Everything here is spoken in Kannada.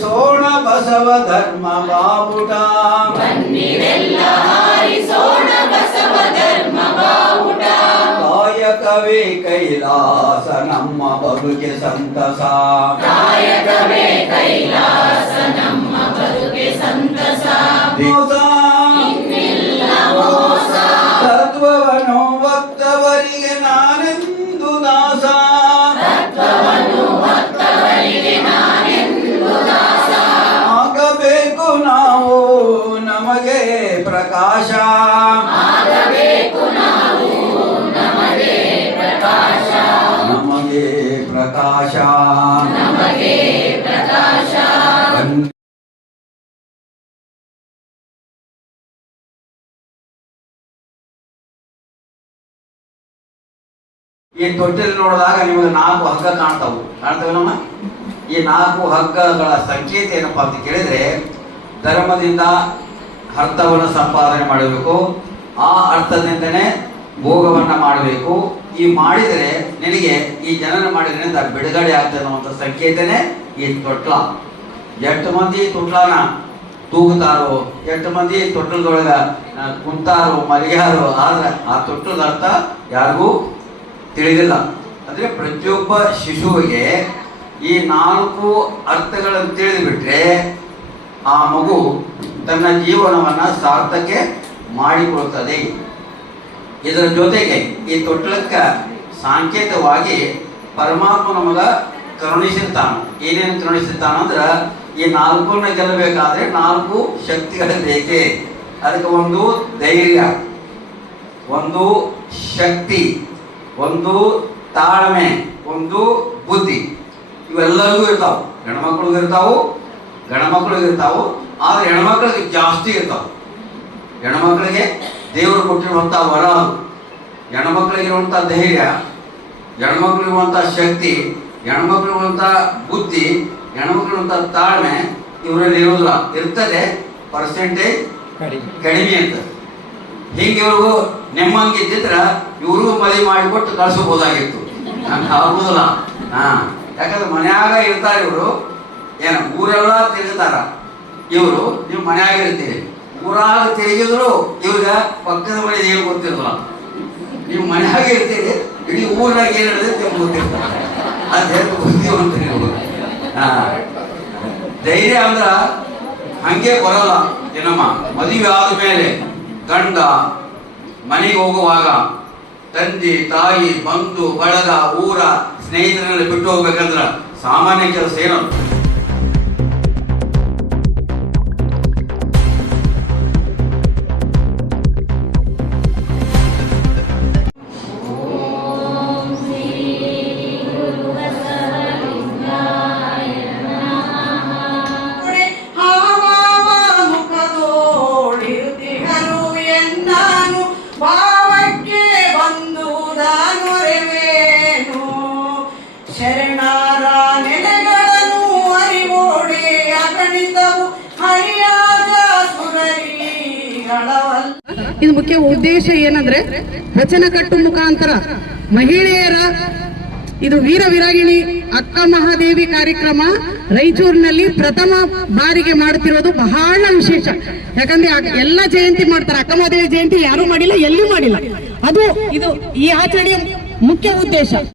ಆರಿಸೋಣ ಬಸವ ಧರ್ಮ ಬಾವುಟ ಕಾಯಕವೇ ಕೈಲಾಸ ನಮ್ಮ ಬದುಕೆ ಸಂತಸ ಮೋಸ. ತತ್ವವನ್ನು ಭಕ್ತವರಿಗೆ ಪ್ರಕಾಶ. ನಮಗೆ ಪ್ರಕಾಶ. ಈ ತೊಟ್ಟಿಲ್ ನೋಡಿದಾಗ ನಿಮಗೆ ನಾಲ್ಕು ಹಗ್ಗ ಕಾಣ್ತಾವು. ಕಾಣ್ತವೇನಮ್ಮ? ಈ ನಾಲ್ಕು ಹಗ್ಗಗಳ ಸಂಕೇತ ಏನಪ್ಪಾ ಅಂತ ಕೇಳಿದ್ರೆ, ಧರ್ಮದಿಂದ ಅರ್ಥವನ್ನು ಸಂಪಾದನೆ ಮಾಡಬೇಕು. ಆ ಅರ್ಥದಿಂದನೇ ಭೋಗವನ್ನು ಮಾಡಬೇಕು. ಈ ಮಾಡಿದರೆ ನಿನಗೆ ಈ ಜನನ ಮಾಡಿದ್ರಿಂದ ಬಿಡುಗಡೆ ಆಗ್ತದೆ ಅನ್ನುವಂಥ ಸಂಕೇತನೇ ಈ ತೊಟ್ಲ. ಎಷ್ಟು ಮಂದಿ ತೊಟ್ಲನ ತೂಗುತ್ತಾರೋ ಎಷ್ಟು ಮಂದಿ ತೊಟ್ಲದೊಳಗ ಕುಂತಾರೋ, ಮಲಗ್ಯಾರೋ, ಆದ್ರೆ ಆ ತೊಟ್ಲದ ಅರ್ಥ ಯಾರಿಗೂ ತಿಳಿದಿಲ್ಲ. ಅಂದರೆ ಪ್ರತಿಯೊಬ್ಬ ಶಿಶುವಿಗೆ ಈ ನಾಲ್ಕು ಅರ್ಥಗಳನ್ನು ತಿಳಿದುಬಿಟ್ರೆ ಆ ಮಗು ತನ್ನ ಜೀವನವನ್ನು ಸಾರ್ಥಕ್ಕೆ ಮಾಡಿಕೊಳ್ತದೆ ಇದರ ಜೊತೆಗೆ ಈ ತೊಟ್ಲಕ್ಕೆ ಸಾಂಕೇತವಾಗಿ ಪರಮಾತ್ಮ ನಮಗ ಕರುಣಿಸಿರ್ತಾನ. ಏನೇನು ಕರುಣಿಸಿರ್ತಾನ ಅಂದ್ರೆ ಈ ನಾಲ್ಕನ್ನ ಗೆಲ್ಲಬೇಕಾದ್ರೆ ನಾಲ್ಕು ಶಕ್ತಿಗಳು ಬೇಕೇ ಅದಕ್ಕೆ ಒಂದು ಧೈರ್ಯ, ಒಂದು ಶಕ್ತಿ, ಒಂದು ತಾಳ್ಮೆ, ಒಂದು ಬುದ್ಧಿ. ಇವೆಲ್ಲರಿಗೂ ಇರ್ತಾವ. ಹೆಣ್ಮಕ್ಳಿಗೂ ಇರ್ತಾವು, ಗಂಡ್ಮಕ್ಳಿಗೂ ಇರ್ತಾವು ಆದ್ರೆ ಹೆಣ್ಮಕ್ಳಿಗೆ ಜಾಸ್ತಿ ಇರ್ತಾವ ಹೆಣ್ಮಕ್ಳಿಗೆ ದೇವರು ಕೊಟ್ಟಿರುವಂಥ ವರ ಅದು. ಹೆಣ್ಮಕ್ಳಿಗಿರುವಂಥ ಧೈರ್ಯ ಹೆಣ್ಮಕ್ಳಿರುವಂಥ ಶಕ್ತಿ ಹೆಣ್ಮಕ್ಳಿರುವಂಥ ಬುದ್ಧಿ ಹೆಣ್ಮಕ್ಳಿರುವಂಥ ತಾಳ್ಮೆ ಇವರಲ್ಲಿ ಇರೋದಿಲ್ಲ ಇರ್ತದೆ ಪರ್ಸೆಂಟೇಜ್ ಕಡಿಮೆ. ಅಂತ. ಹೀಗೆ ಇವ್ರಿಗೂ ನೆಮ್ಮಂಗೆ ಇದ್ದಿದ್ರ ಇವ್ರಿಗೂ ಮದುವೆ ಮಾಡಿಕೊಟ್ಟು ಕಳಿಸಬಹುದಾಗಿತ್ತು ನಂಗೆ ಆಗುದಿಲ್ಲ. ಹಾ. ಯಾಕಂದ್ರೆ ಮನ್ಯಾಗ ಇರ್ತಾರೆ ಇವರು. ಏನು ಊರೆಲ್ಲ ತಿರುಗ್ತಾರ. ಇವರು, ನೀವು ಮನೆಯಾಗಿರ್ತೀರಿ ನೂರಾರು ತಿರುಗಿದ್ರು ಇವ್ರಿಗೆ ಪಕ್ಕದ ಮನೆ ಏನು ಗೊತ್ತಿರಲ್ಲ ನೀವು ಮನೆಯಾಗಿರ್ತೀರಿ ಇಡೀ ಊರಾಗ ಏನು ಹೇಳಿದ್ರೆ ನಿಮ್ಗೆ ಅದು ಅದೇ ಬುದ್ಧಿವಂತ ನೀವು. ಧೈರ್ಯ ಅಂದ್ರ ಹಂಗೆ ಬರಲ್ಲ ಏನಮ್ಮ. ಮದುವೆ ಆದ ಮೇಲೆ ಗಂಡ ಮನೆಗೆ ಹೋಗುವಾಗ ತಂದೆ, ತಾಯಿ, ಬಂಧು, ಬಳಗ, ಊರ ಸ್ನೇಹಿತರಲ್ಲಿ ಬಿಟ್ಟು ಹೋಗ್ಬೇಕಂದ್ರ ಸಾಮಾನ್ಯ ಕೆಲಸ ಭಾವಕ್ಕೆ ಬಂದು ದಾನೊರೆವೇನು ಶರಣಾರ ನೆಲೆಗಳನ್ನು ಅರಿವೋಡೆ ಅಗಣಿತವು ಹರಿಯಾದ ಸುರರಿ ಇದು ಮುಖ್ಯ ಉದ್ದೇಶ ಏನಂದ್ರೆ ವಚನಕಟ್ಟು ಮುಖಾಂತರ ಮಹಿಳೆಯರ ಇದು ವೀರ ವಿರಾಗಿಣಿ ಅಕ್ಕ ಮಹಾದೇವಿ ಕಾರ್ಯಕ್ರಮ ರಾಯಚೂರಿನಲ್ಲಿ ಪ್ರಥಮ ಬಾರಿಗೆ ಮಾಡುತ್ತಿರೋದು ಬಹಳ ವಿಶೇಷ. ಯಾಕಂದ್ರೆ ಎಲ್ಲ ಜಯಂತಿ ಮಾಡ್ತಾರೆ. ಅಕ್ಕ ಮಹಾದೇವಿ ಜಯಂತಿ ಯಾರು ಮಾಡಿಲ್ಲ, ಎಲ್ಲೂ ಮಾಡಿಲ್ಲ. ಅದು ಇದು ಈ ಆಚರಣೆಯ ಮುಖ್ಯ ಉದ್ದೇಶ.